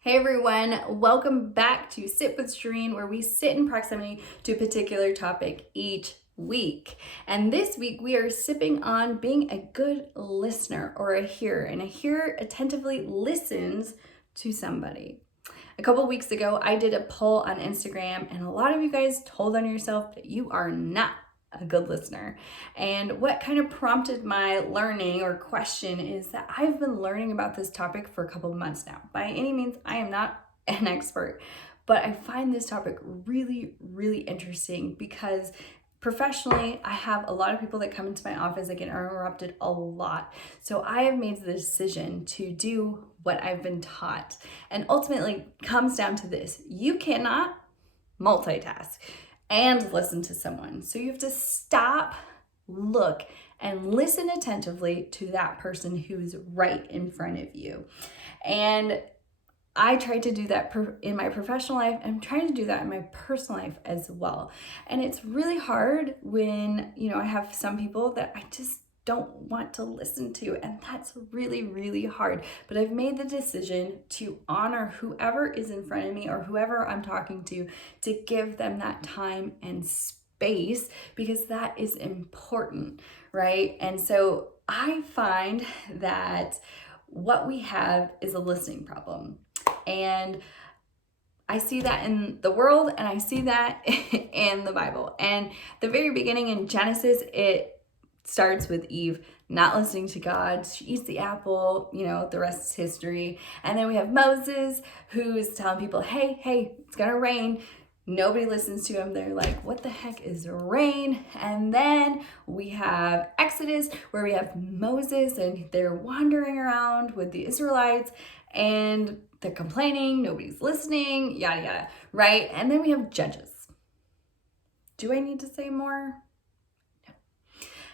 Hey everyone, welcome back to Sit with Shareen, where we sit in proximity to a particular topic each week. And this week we are sipping on being a good listener or a hearer. And a hearer attentively listens to somebody. A couple weeks ago, I did a poll on Instagram, and a lot of you guys told on yourself that you are not a good listener. And what kind of prompted my learning or question is that I've been learning about this topic for a couple of months now. By any means, I am not an expert, but I find this topic really, really interesting because professionally, I have a lot of people that come into my office that get interrupted a lot. So I have made the decision to do what I've been taught. And ultimately comes down to this: you cannot multitask and listen to someone. So you have to stop, look, and listen attentively to that person who is right in front of you. And I try to do that in my professional life. I'm trying to do that in my personal life as well. And it's really hard when, I have some people that I just don't want to listen to. And that's really, really hard. But I've made the decision to honor whoever is in front of me or whoever I'm talking to give them that time and space, because that is important, right? And so I find that what we have is a listening problem. And I see that in the world, and I see that in the Bible. And the very beginning in Genesis, it starts with Eve not listening to God. She eats the apple, the rest is history. And then we have Moses, who's telling people, hey, it's gonna rain. Nobody listens to him. They're like, what the heck is rain? And then we have Exodus, where we have Moses and they're wandering around with the Israelites and they're complaining, nobody's listening, yada, yada, right? And then we have Judges. Do I need to say more? No.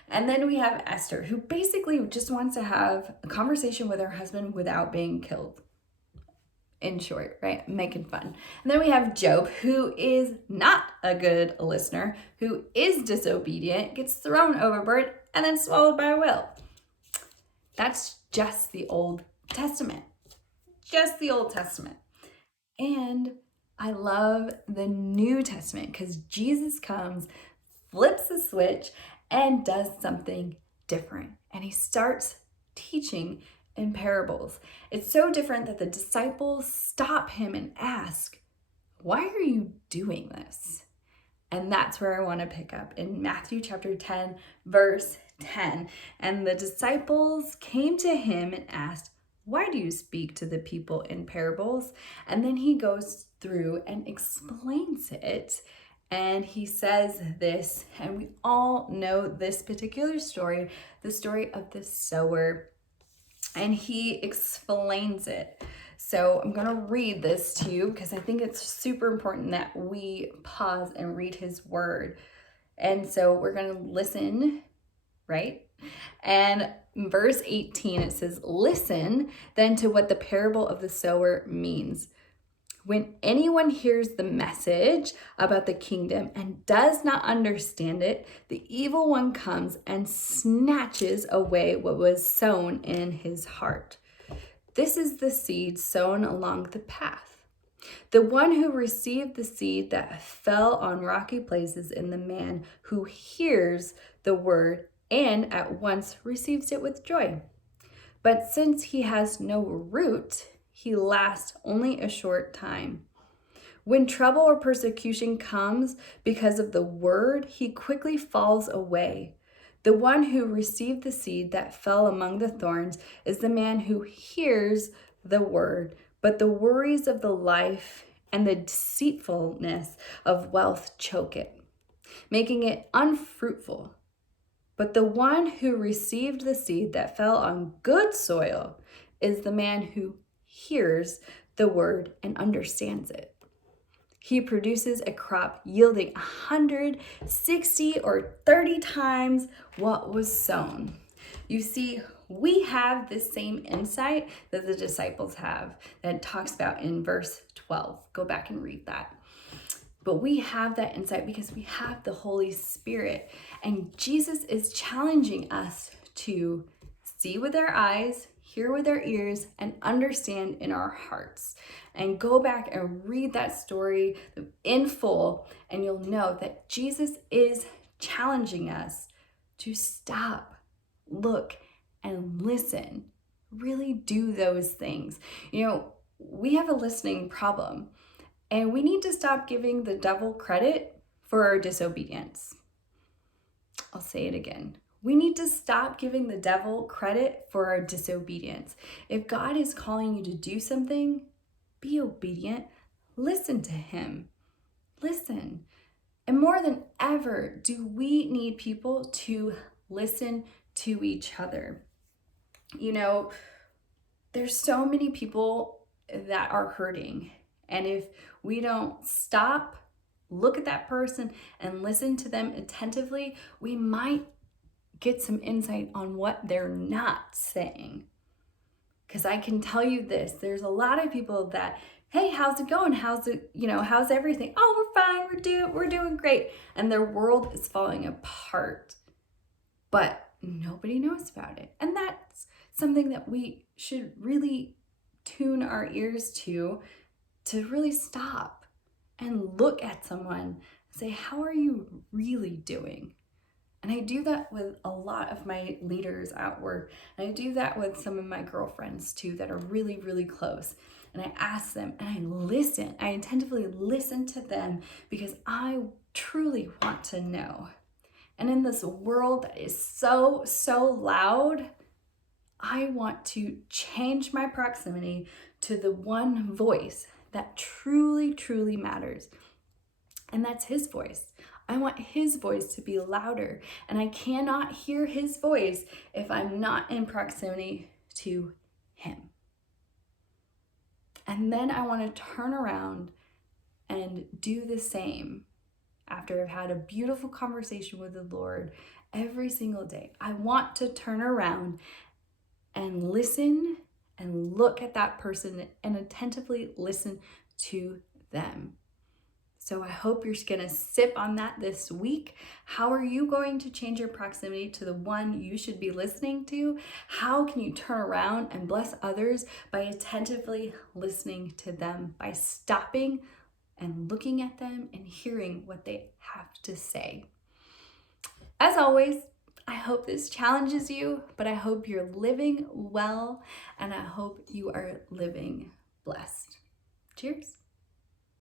And then we have Esther, who basically just wants to have a conversation with her husband without being killed. In short, right? Making fun. And then we have Job, who is not a good listener, who is disobedient, gets thrown overboard, and then swallowed by a whale. That's just the Old Testament. Just the Old Testament. And I love the New Testament because Jesus comes, flips the switch, and does something different. And he starts teaching in parables. It's so different that the disciples stop him and ask, why are you doing this? And that's where I want to pick up in Matthew chapter 10, verse 10. And the disciples came to him and asked, why do you speak to the people in parables? And then he goes through and explains it. And he says this, and we all know this particular story, the story of the sower. And he explains it. So I'm going to read this to you because I think it's super important that we pause and read his word. And so we're going to listen, right? And in verse 18, it says, listen then to what the parable of the sower means. When anyone hears the message about the kingdom and does not understand it, the evil one comes and snatches away what was sown in his heart. This is the seed sown along the path. The one who received the seed that fell on rocky places is the man who hears the word and at once receives it with joy. But since he has no root, he lasts only a short time. When trouble or persecution comes because of the word, he quickly falls away. The one who received the seed that fell among the thorns is the man who hears the word, but the worries of the life and the deceitfulness of wealth choke it, making it unfruitful. But the one who received the seed that fell on good soil is the man who hears the word and understands it. He produces a crop yielding 160 or 30 times what was sown. You see, we have the same insight that the disciples have that it talks about in verse 12. Go back and read that. But we have that insight because we have the Holy Spirit. And Jesus is challenging us to see with our eyes, hear with our ears and understand in our hearts. And go back and read that story in full, and you'll know that Jesus is challenging us to stop, look, and listen. Really do those things. We have a listening problem, and we need to stop giving the devil credit for our disobedience. I'll say it again. We need to stop giving the devil credit for our disobedience. If God is calling you to do something, be obedient. Listen to him. Listen. And more than ever, do we need people to listen to each other. There's so many people that are hurting. And if we don't stop, look at that person, and listen to them attentively, we might get some insight on what they're not saying. Because I can tell you this, there's a lot of people that, hey, how's it going? How's everything? Oh, we're fine, we're doing great. And their world is falling apart. But nobody knows about it. And that's something that we should really tune our ears to really stop and look at someone and say, how are you really doing? And I do that with a lot of my leaders at work. And I do that with some of my girlfriends too that are really, really close. And I ask them and I listen. I attentively listen to them because I truly want to know. And in this world that is so, so loud, I want to change my proximity to the one voice that truly, truly matters. And that's his voice. I want his voice to be louder. And I cannot hear his voice if I'm not in proximity to him. And then I want to turn around and do the same after I've had a beautiful conversation with the Lord every single day. I want to turn around and listen and look at that person and attentively listen to them. So I hope you're going to sip on that this week. How are you going to change your proximity to the one you should be listening to? How can you turn around and bless others by attentively listening to them, by stopping and looking at them and hearing what they have to say? As always, I hope this challenges you, but I hope you're living well, and I hope you are living blessed. Cheers.